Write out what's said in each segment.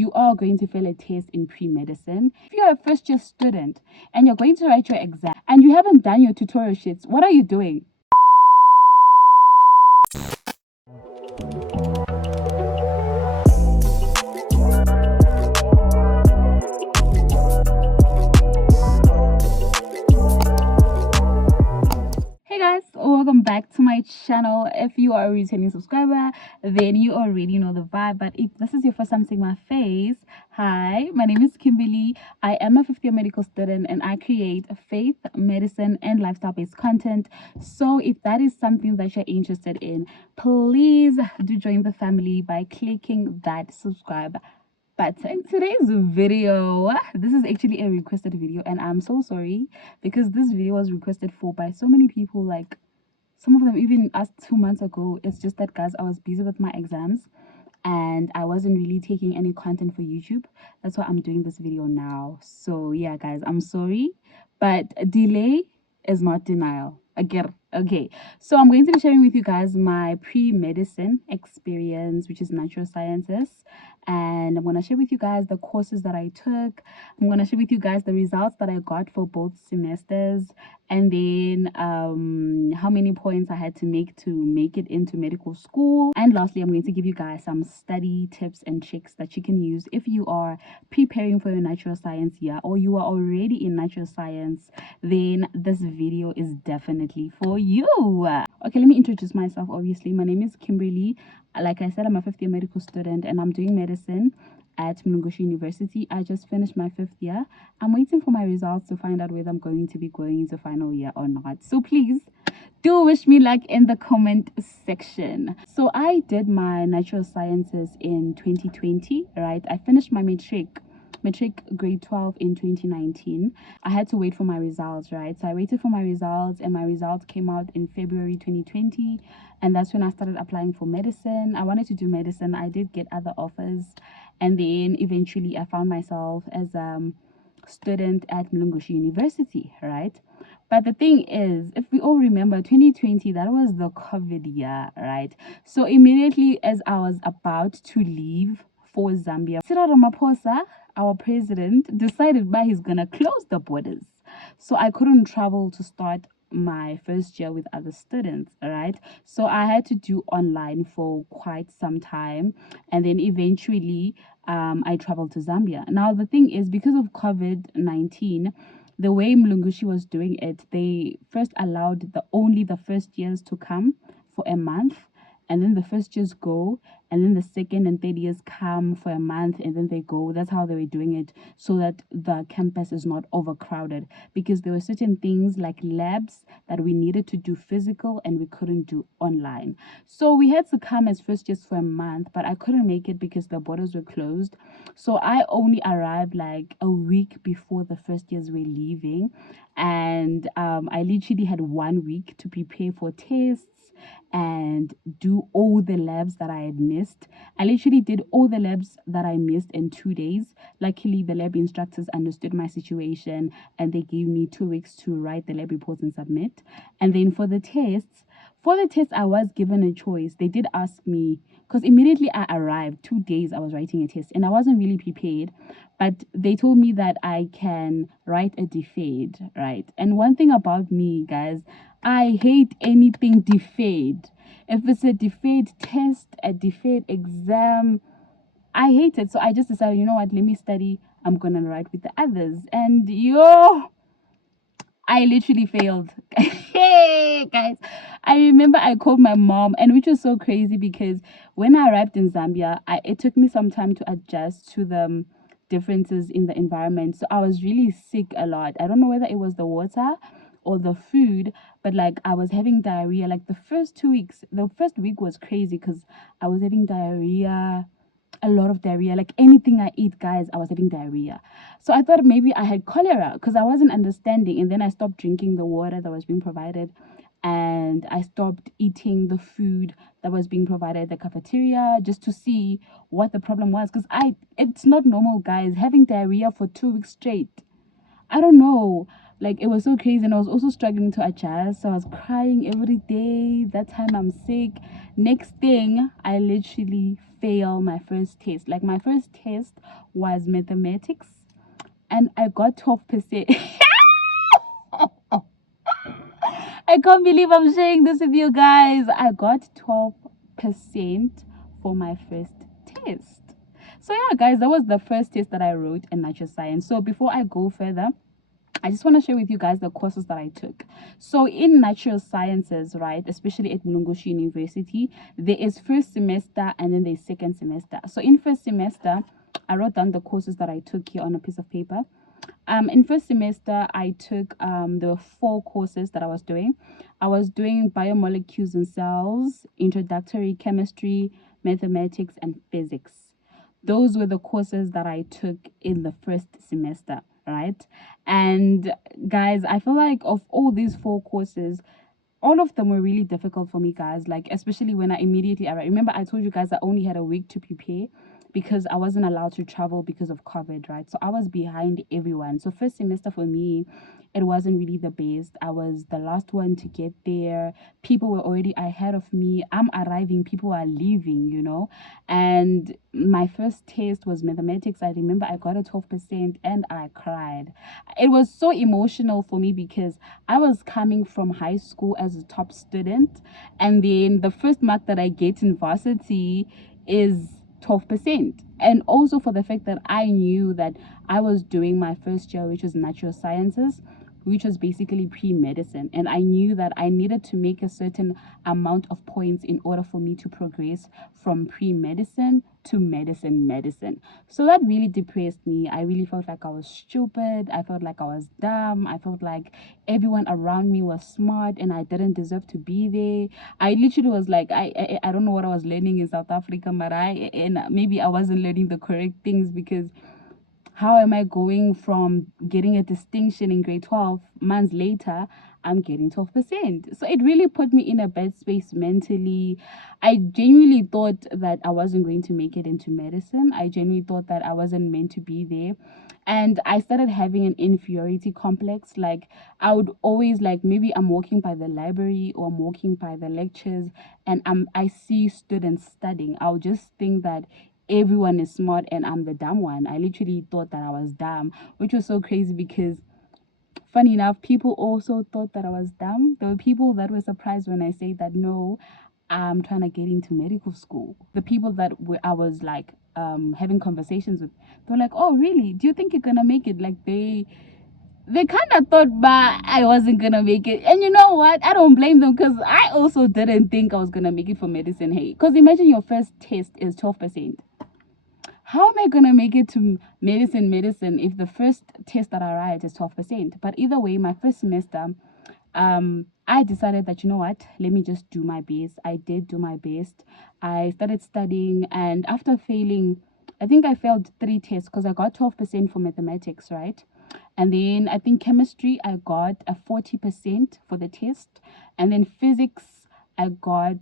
you are going to fail a test in pre-medicine. If you're a first-year student and you're going to write your exam and you haven't done your tutorial sheets, what are you doing? Hey guys, welcome back to my channel. If you are a returning subscriber, then you already know the vibe. But if this is your first time seeing my face, hi, my name is Kimberly. I am a 5th year medical student and I create faith, medicine, and lifestyle based content. So if that is something that you're interested in, please do join the family by clicking that subscribe button. Today's video, this is actually a requested video and I'm so sorry because this video was requested for by so many people. Like some of them even asked 2 months ago. It's just that, guys, I was busy with my exams and I wasn't really taking any content for YouTube. That's why I'm doing this video now. So yeah, guys, I'm sorry, but delay is not denial. Again, okay, so I'm going to be sharing with you guys my pre-medicine experience, which is natural sciences, and I'm going to share with you guys the courses that I took. I'm going to share with you guys the results that I got for both semesters, and then how many points I had to make it into medical school. And lastly, I'm going to give you guys some study tips and tricks that you can use if you are preparing for your natural science year or you are already in natural science. Then this video is definitely for you. Okay, let me introduce myself. Obviously, my name is Kimberly. Like I said, I'm a 5th year medical student and I'm doing medicine at Mulungushi University. I just finished my 5th year. I'm waiting for my results to find out whether I'm going to be going into final year or not. So please do wish me luck in the comment section. So I did my natural sciences in 2020, right? I finished my matric grade 12 in 2019. I had to wait for my results, right? So I waited for my results and my results came out in February 2020, and that's when I started applying for medicine. I wanted to do medicine. I did get other offers, and then eventually I found myself as a student at Mulungushi University, right? But the thing is, if we all remember 2020, that was the COVID year, right? So immediately as I was about to leave for Zambia, Cyril Ramaphosa, our president, decided that he's gonna close the borders. So I couldn't travel to start my first year with other students, right? So I had to do online for quite some time, and then eventually I traveled to Zambia. Now the thing is, because of COVID-19, the way Mulungushi was doing it, they first allowed only the first years to come for a month, and then the first years go, and then the second and third years come for a month and then they go. That's how they were doing it, so that the campus is not overcrowded, because there were certain things like labs that we needed to do physical and we couldn't do online. So we had to come as first years for a month, but I couldn't make it because the borders were closed. So I only arrived like a week before the first years were leaving, and I literally had 1 week to prepare for tests and do all the labs that I had missed. I literally did all the labs that I missed in 2 days. Luckily, the lab instructors understood my situation and they gave me 2 weeks to write the lab reports and submit. And then for the tests, I was given a choice. They did ask me, because immediately I arrived, 2 days I was writing a test and I wasn't really prepared, but they told me that I can write a deferred, right? And one thing about me, guys, I hate anything deferred. If it's a deferred test, a deferred exam, I hate it. So I just decided, you know what, let me study. I'm gonna write with the others. And I literally failed. Hey guys, I remember I called my mom, and which was so crazy because when I arrived in Zambia, it took me some time to adjust to the differences in the environment. So I was really sick a lot. I don't know whether it was the water or the food, but like I was having diarrhea. Like the first 2 weeks, the first week was crazy because I was having diarrhea, a lot of diarrhea. Like anything I eat, guys, I was having diarrhea. So I thought maybe I had cholera because I wasn't understanding. And then I stopped drinking the water that was being provided, and I stopped eating the food that was being provided at the cafeteria just to see what the problem was, because it's not normal, guys, having diarrhea for 2 weeks straight. I don't know, like it was so crazy. And I was also struggling to adjust, so I was crying every day. That time I'm sick. Next thing, I literally fail my first test. Like my first test was mathematics and I got 12%. I can't believe I'm sharing this with you guys. I got 12% for my first test. So yeah, guys, that was the first test that I wrote in natural science. So before I go further, I just want to share with you guys the courses that I took. So in natural sciences, right, especially at Mulungushi University, there is first semester and then there's second semester. So in first semester, I wrote down the courses that I took here on a piece of paper. In first semester, I took the 4 courses that I was doing. I was doing biomolecules and cells, introductory chemistry, mathematics, and physics. Those were the courses that I took in the first semester, right? And guys, I feel like of all these 4 courses, all of them were really difficult for me, guys. Like, especially when I remember I told you guys I only had a week to prepare because I wasn't allowed to travel because of COVID, right? So I was behind everyone. So first semester for me, it wasn't really the best. I was the last one to get there. People were already ahead of me. I'm arriving, people are leaving, you know. And my first test was mathematics. I remember I got a 12% and I cried. It was so emotional for me because I was coming from high school as a top student, and then the first mark that I get in varsity is 12%. And also for the fact that I knew that I was doing my first year, which was natural sciences, which was basically pre-medicine, and I knew that I needed to make a certain amount of points in order for me to progress from pre-medicine to medicine. So that really depressed me. I really felt like I was stupid. I felt like I was dumb. I felt like everyone around me was smart and I didn't deserve to be there. I literally was like, I don't know what I was learning in South Africa, but maybe I wasn't learning the correct things, because how am I going from getting a distinction in grade 12 months later, I'm getting 12%? So it really put me in a bad space mentally. I genuinely thought that I wasn't going to make it into medicine. I genuinely thought that I wasn't meant to be there. And I started having an inferiority complex. Like, I would always, like, maybe I'm walking by the library or I'm walking by the lectures and I see students studying. I'll just think that everyone is smart and I'm the dumb one. I literally thought that I was dumb, which was so crazy because, funny enough, people also thought that I was dumb. There were people that were surprised when I say that no, I'm trying to get into medical school. The people that I was like having conversations with, they were like, "Oh, really? Do you think you're gonna make it?" Like they kind of thought, but I wasn't gonna make it. And you know what? I don't blame them, because I also didn't think I was gonna make it for medicine. Hey, because imagine your first test is 12%. How am I gonna make it to medicine if the first test that I write is 12%? But either way, my first semester, I decided that, you know what, let me just do my best. I did do my best. I started studying, and after failing, I think I failed 3 tests because I got 12% for mathematics, right? And then I think chemistry, I got a 40% for the test. And then physics, I got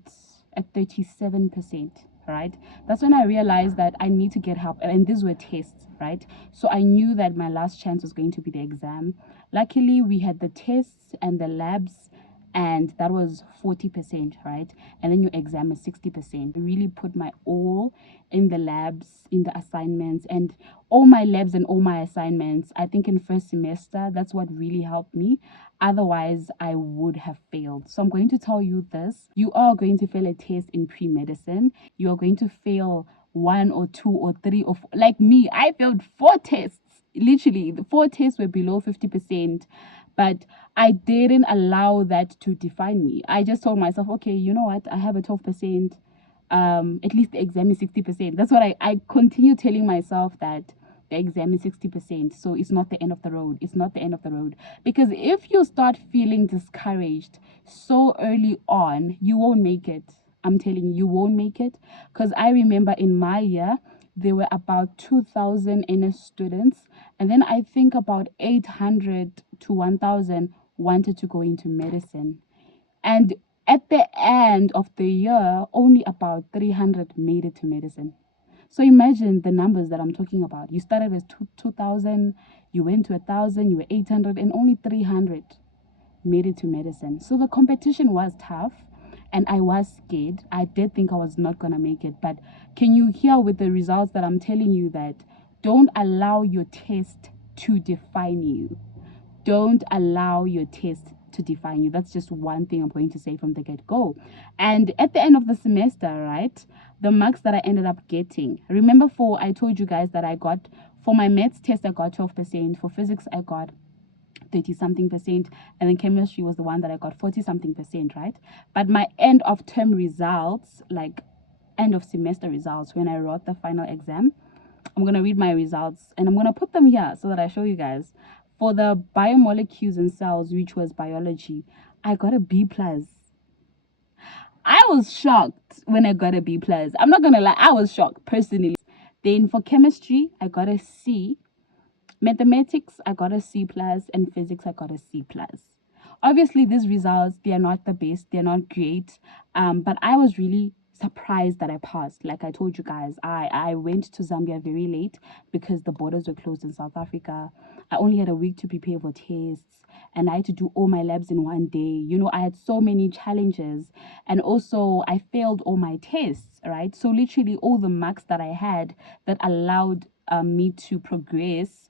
a 37%, right? That's when I realized that I need to get help. And these were tests, right? So I knew that my last chance was going to be the exam. Luckily, we had the tests and the labs, and that was 40%, right? And then your exam is 60%. I really put my all in the labs, in the assignments, and all my labs and all my assignments. I think in first semester, that's what really helped me. Otherwise, I would have failed. So I'm going to tell you this: you are going to fail a test in pre-medicine. You are going to fail 1 or 2 or 3 or 4. Like me, I failed 4 tests. Literally, the 4 tests were below 50%. But I didn't allow that to define me. I just told myself, okay, you know what? I have a 12%. At least the exam is 60%. That's what I continue telling myself, that the exam is 60%. So it's not the end of the road. It's not the end of the road. Because if you start feeling discouraged so early on, you won't make it. I'm telling you, you won't make it. Because I remember in my year, there were about 2,000 NS students, and then I think about 800 to 1,000 wanted to go into medicine. And at the end of the year, only about 300 made it to medicine. So imagine the numbers that I'm talking about. You started with 2,000, you went to 1,000, you were 800, and only 300 made it to medicine. So the competition was tough. and I was scared. I did think I was not gonna make it. But can you hear with the results that I'm telling you that don't allow your test to define you? Don't allow your test to define you. That's just one thing I'm going to say from the get-go. And at the end of the semester, right, the marks that I ended up getting, remember, I told you guys that I got, for my maths test I got 12%, for physics I got 30 something percent, and then chemistry was the one that I got 40 something percent, right? But my end of term results, like end of semester results, when I wrote the final exam, I'm going to read my results and I'm going to put them here so that I show you guys. For the biomolecules in cells, which was biology, I got a B plus. I was shocked when I got a B plus. I'm not going to lie, I was shocked personally. Then for chemistry, I got a C. Mathematics, I got a C plus, and physics, I got a C plus. Obviously, these results, they are not the best, they're not great, but I was really surprised that I passed. Like I told you guys, I went to Zambia very late because the borders were closed in South Africa. I only had a week to prepare for tests, and I had to do all my labs in one day. You know, I had so many challenges, and also I failed all my tests, right? So literally all the marks that I had that allowed me to progress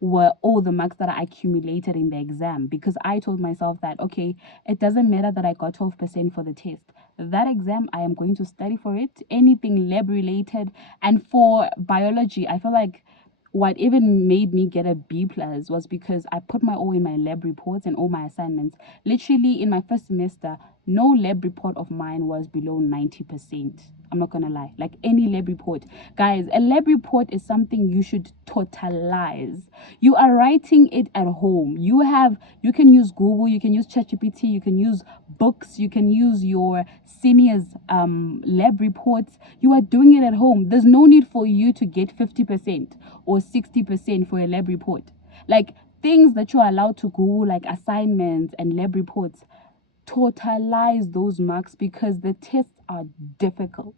were all the marks that I accumulated in the exam, because I told myself that, okay, it doesn't matter that I got 12% for the test. That exam, I am going to study for it, anything lab related. And for biology, I feel like what even made me get a B plus was because I put my all in my lab reports and all my assignments. Literally in my first semester, no lab report of mine was below 90%. I'm not gonna lie, like any lab report. Guys, a lab report is something you should totalize. You are writing it at home. You can use Google, you can use ChatGPT, you can use books, you can use your seniors lab reports. You are doing it at home. There's no need for you to get 50% or 60% for a lab report. Like things that you're allowed to Google, like assignments and lab reports, totalize those marks, because the tests are difficult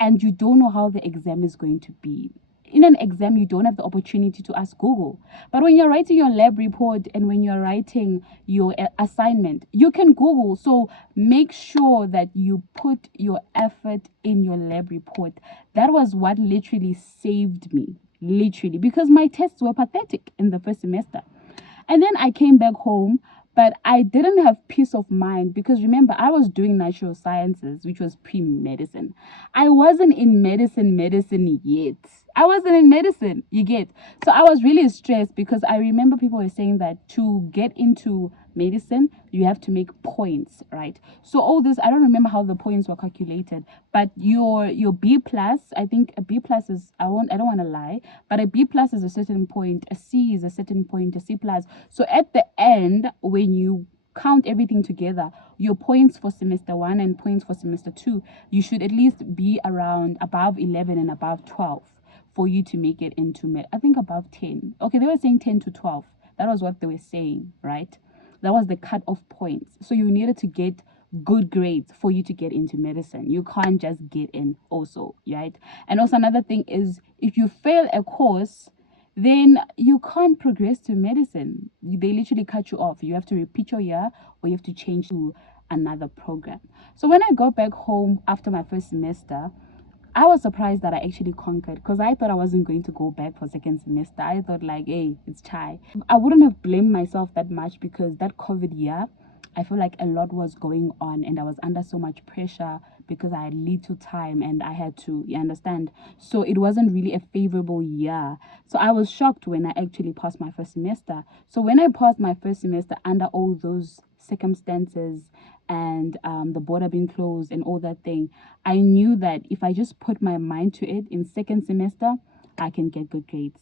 and you don't know how the exam is going to be. In an exam, you don't have the opportunity to ask Google. But when you're writing your lab report and when you're writing your assignment, you can Google. So make sure that you put your effort in your lab report. That was what literally saved me, literally, because my tests were pathetic in the first semester. And then I came back home, but I didn't have peace of mind, because remember, I was doing natural sciences, which was pre-medicine. I wasn't in medicine yet. I wasn't in medicine, you get. So I was really stressed, because I remember people were saying that to get into medicine, you have to make points, right? So all this, I don't remember how the points were calculated, but your B plus, I think a B plus is, I don't want to lie, but a B plus is a certain point, a C is a certain point, a C plus. So at the end, when you count everything together, your points for semester 1 and points for semester 2, you should at least be around above 11 and above 12 for you to make it into med. I think above 10. Okay, they were saying 10 to 12. That was what they were saying, right? That was the cut-off points. So you needed to get good grades for you to get into medicine. You can't just get in also, right? And also another thing is, if you fail a course, then you can't progress to medicine. They literally cut you off. You have to repeat your year, or you have to change to another program. So when I got back home after my first semester, I was surprised that I actually conquered, because I thought I wasn't going to go back for second semester. I thought like, hey, it's chai. I wouldn't have blamed myself that much, because that COVID year, I feel like a lot was going on and I was under so much pressure because I had little time and I had to, you understand? So it wasn't really a favorable year. So I was shocked when I actually passed my first semester. So when I passed my first semester under all those circumstances and the border being closed and all that thing, I knew that if I just put my mind to it, in second semester, I can get good grades.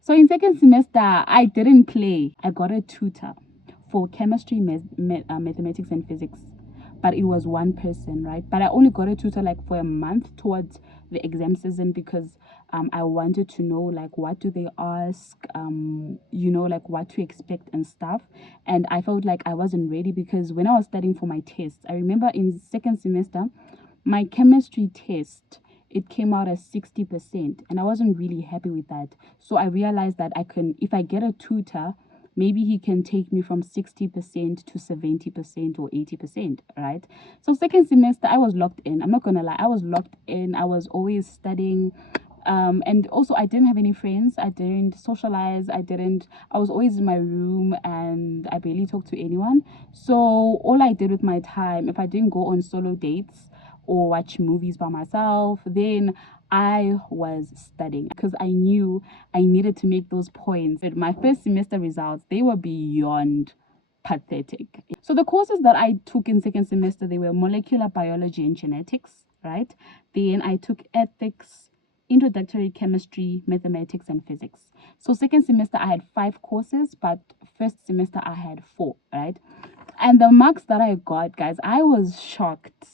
So in second semester, I didn't play. I got a tutor for chemistry, mathematics, and physics. But it was one person, right? But I only got a tutor like for a month towards the exam season, because I wanted to know like what do they ask, you know, like what to expect and stuff. And I felt like I wasn't ready, because when I was studying for my tests, I remember in second semester, my chemistry test, it came out as 60%, and I wasn't really happy with that. So I realized that I can, if I get a tutor, maybe he can take me from 60% to 70% or 80%, right? So second semester, I was locked in. I'm not gonna lie, I was locked in. I was always studying. And also I didn't have any friends. I didn't socialize. I was always in my room and I barely talked to anyone. So all I did with my time, if I didn't go on solo dates or watch movies by myself, then I was studying because I knew I needed to make those points. But my first semester results, they were beyond pathetic. So the courses that I took in second semester, they were molecular biology and genetics, right? Then I took ethics, introductory chemistry, mathematics, and physics. So second semester I had 5 courses, but first semester I had 4, right? And the marks that I got, guys, I was shocked,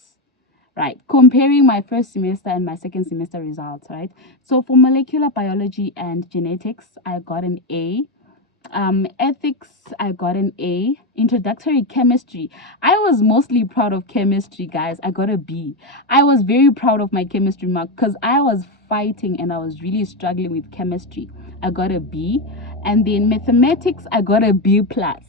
right? Comparing my first semester and my second semester results, right? So for molecular biology and genetics, I got an A. Ethics, I got an A. Introductory chemistry, I was mostly proud of chemistry, guys. I got a B. I was very proud of my chemistry mark because I was fighting and I was really struggling with chemistry. I got a B. And then mathematics, I got a B plus.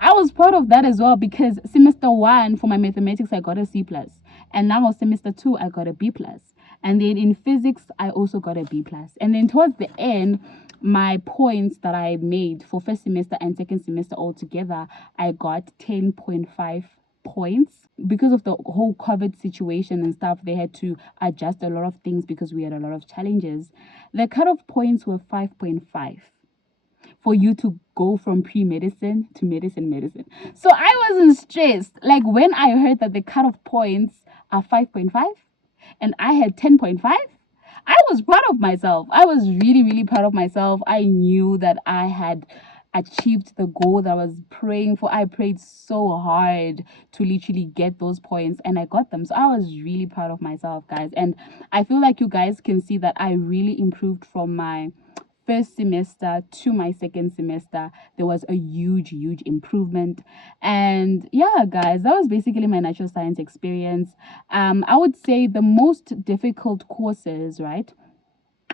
I was proud of that as well because semester 1 for my mathematics I got a C plus, and now semester 2 I got a B plus, and then in physics I also got a B plus, and then towards the end my points that I made for first semester and second semester all together, I got 10.5 points. Because of the whole COVID situation and stuff, they had to adjust a lot of things because we had a lot of challenges. The cutoff points were 5.5 for you to go from pre-medicine to medicine. So I wasn't stressed. Like when I heard that the cutoff points are 5.5 and I had 10.5, I was proud of myself. I was really, really proud of myself. I knew that I had achieved the goal that I was praying for. I prayed so hard to literally get those points and I got them. So I was really proud of myself, guys. And I feel like you guys can see that I really improved from my first semester to my second semester. There was a huge improvement. And yeah, guys, that was basically my natural science experience. I would say the most difficult courses, right,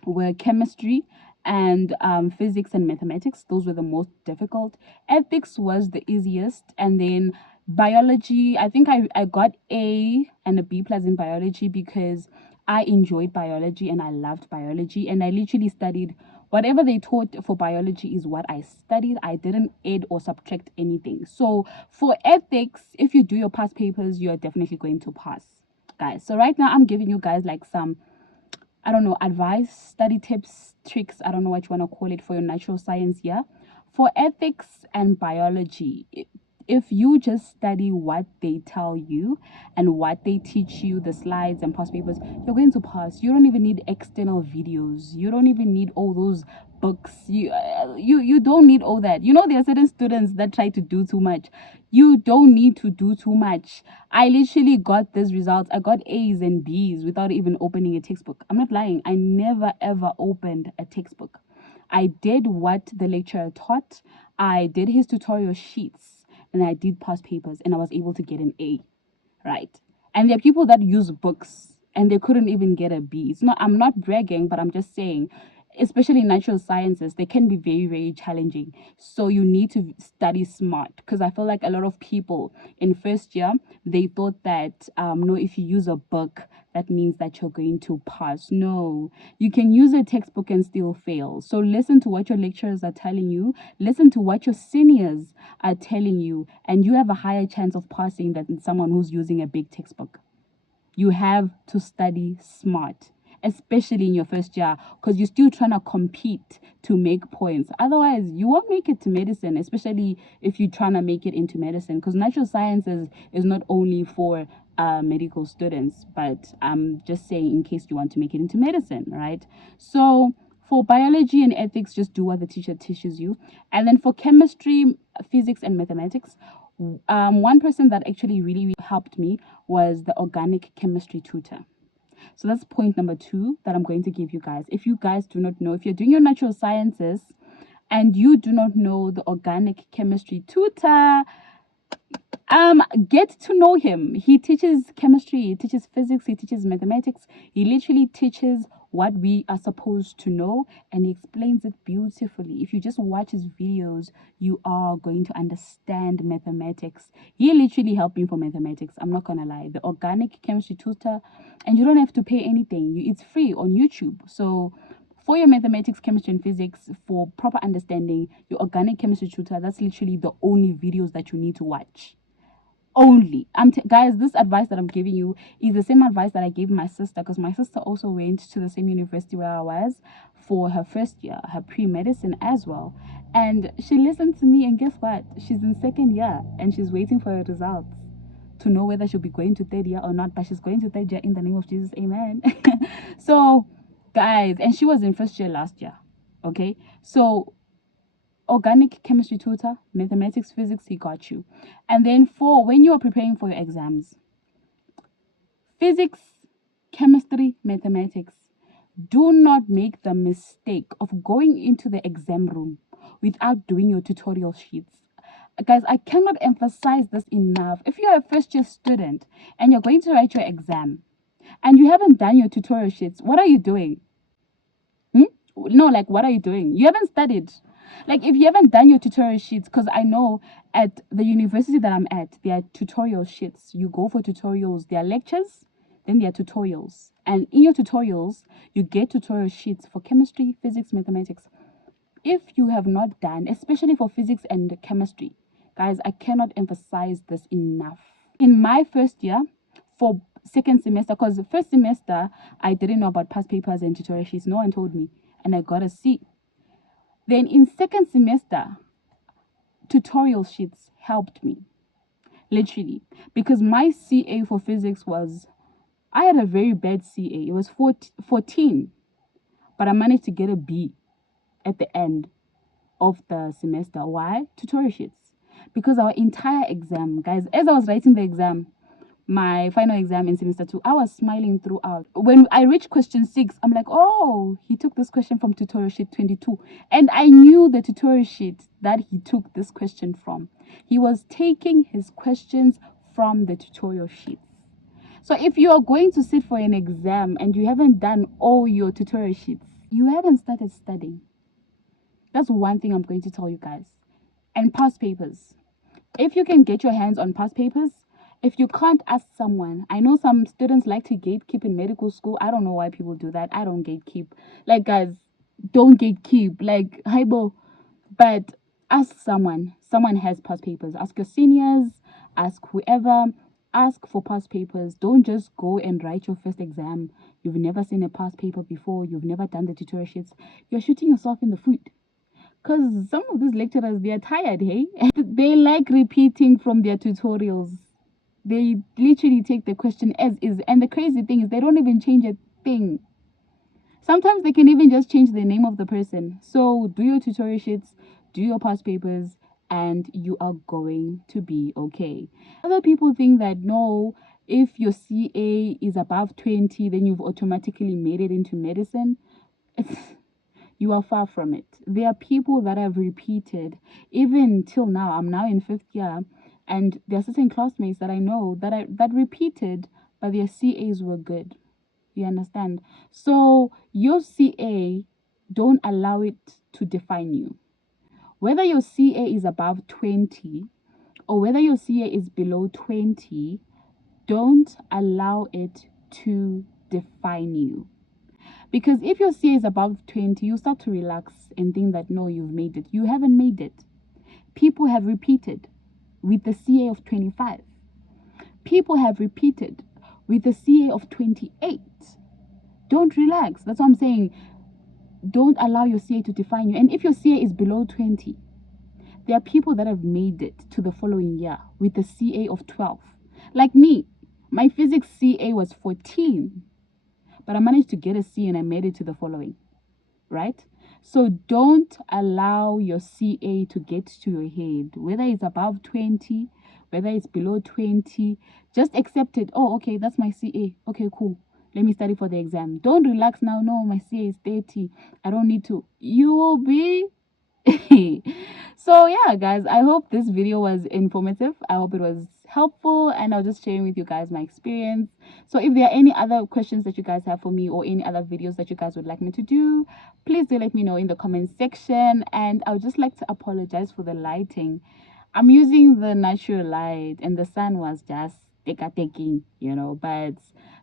were chemistry and physics and mathematics. Those were the most difficult. Ethics was the easiest, and then biology, I think I got A and a B plus in biology because I enjoyed biology and I loved biology, and I literally studied whatever they taught for biology is what I studied. I didn't add or subtract anything. So for ethics, if you do your past papers, you're definitely going to pass, guys. So right now I'm giving you guys like some, I don't know, advice, study tips, tricks, I don't know what you want to call it, for your natural science here. For ethics and biology, if you just study what they tell you and what they teach you, the slides and past papers, you're going to pass. You don't even need external videos. You don't even need all those books. You don't need all that. You know, there are certain students that try to do too much. You don't need to do too much. I literally got these results. I got A's and B's without even opening a textbook. I'm not lying. I never ever opened a textbook. I did what the lecturer taught. I did his tutorial sheets and I did past papers and I was able to get an A, right? And there are people that use books and they couldn't even get a B. It's not, I'm not bragging, but I'm just saying, especially in natural sciences, they can be very challenging. So you need to study smart, because I feel like a lot of people in first year, they thought that no, if you use a book, that means that you're going to pass. No, you can use a textbook and still fail. So listen to what your lecturers are telling you, listen to what your seniors are telling you, and you have a higher chance of passing than someone who's using a big textbook. You have to study smart, especially in your first year, because you're still trying to compete to make points. Otherwise, you won't make it to medicine, especially if you're trying to make it into medicine, because natural sciences is not only for medical students, but I'm just saying in case you want to make it into medicine, right? So for biology and ethics, just do what the teacher teaches you. And then for chemistry, physics, and mathematics, one person that actually really helped me was the organic chemistry tutor. So that's point number 2 that I'm going to give you guys. If you guys do not know, if you're doing your natural sciences and you do not know the organic chemistry tutor, get to know him. He teaches chemistry, he teaches physics, he teaches mathematics. He literally teaches what we are supposed to know, and he explains it beautifully. If you just watch his videos, you are going to understand mathematics. He literally helped me for mathematics, I'm not gonna lie. The organic chemistry tutor, and you don't have to pay anything. It's free on YouTube. So for your mathematics, chemistry, and physics, for proper understanding, your organic chemistry tutor, that's literally the only videos that you need to watch. Only. Guys, this advice that I'm giving you is the same advice that I gave my sister, because my sister also went to the same university where I was for her first year, her pre-medicine as well. And she listened to me, and guess what? She's in second year and she's waiting for her results to know whether she'll be going to third year or not. But she's going to third year in the name of Jesus. Amen. So, guys, and she was in first year last year. Okay. So organic chemistry tutor, mathematics, physics, he got you. And then for when you are preparing for your exams, physics, chemistry, mathematics, do not make the mistake of going into the exam room without doing your tutorial sheets. Guys, I cannot emphasize this enough. If you're a first year student and you're going to write your exam and you haven't done your tutorial sheets, what are you doing? No, like, what are you doing? You haven't studied. Like, if you haven't done your tutorial sheets, because I know at the university that I'm at, there are tutorial sheets. You go for tutorials. There are lectures, then there are tutorials. And in your tutorials, you get tutorial sheets for chemistry, physics, mathematics. If you have not done, especially for physics and chemistry, guys, I cannot emphasize this enough. In my first year, for second semester, because first semester, I didn't know about past papers and tutorial sheets. No one told me. And I got a C. Then in second semester, tutorial sheets helped me, literally, because my CA for physics was, I had a very bad CA. It was 14, but I managed to get a B at the end of the semester. Why? Tutorial sheets. Because our entire exam, guys, as I was writing the exam, my final exam in semester 2, I was smiling throughout. When I reached question 6, I'm like, oh, he took this question from tutorial sheet 22. And I knew the tutorial sheet that he took this question from. He was taking his questions from the tutorial sheets. So if you are going to sit for an exam and you haven't done all your tutorial sheets, you haven't started studying. That's one thing I'm going to tell you guys. And past papers. If you can get your hands on past papers, if you can't, ask someone. I know some students like to gatekeep in medical school. I don't know why people do that. I don't gatekeep. Like, guys, don't gatekeep. Like, hibo. But ask someone. Someone has past papers. Ask your seniors. Ask whoever. Ask for past papers. Don't just go and write your first exam. You've never seen a past paper before. You've never done the tutorial sheets. You're shooting yourself in the foot. Because some of these lecturers, they're tired, hey? They like repeating from their tutorials. They literally take the question as is. And the crazy thing is they don't even change a thing. Sometimes they can even just change the name of the person. So do your tutorial sheets, do your past papers, and you are going to be okay. Other people think that, no, if your CA is above 20, then you've automatically made it into medicine. You are far from it. There are people that have repeated, even till now. I'm now in 5th year. And there are certain classmates that I know that repeated, but their CAs were good. You understand? So your CA, don't allow it to define you. Whether your CA is above 20 or whether your CA is below 20, don't allow it to define you. Because if your CA is above 20, you start to relax and think that, no, you've made it. You haven't made it. People have repeated with the CA of 25. People have repeated with the CA of 28. Don't relax. That's what I'm saying. Don't allow your CA to define you. And if your CA is below 20, there are people that have made it to the following year with the CA of 12. Like me, my physics CA was 14, but I managed to get a C and I made it to the following, right? So don't allow your CA to get to your head, whether it's above 20, whether it's below 20. Just accept it. Oh, okay, that's my CA. Okay, cool. Let me study for the exam. Don't relax now. No, my CA is 30. I don't need to. You will be. So yeah, guys, I hope this video was informative. I hope it was helpful, and I was just sharing with you guys my experience. So if there are any other questions that you guys have for me, or any other videos that you guys would like me to do, please do let me know in the comment section. And I would just like to apologize for the lighting. I'm using the natural light, and the sun was just taking, but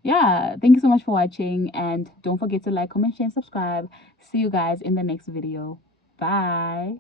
yeah, thank you so much for watching, and don't forget to like, comment, share, and subscribe. See you guys in the next video. Bye.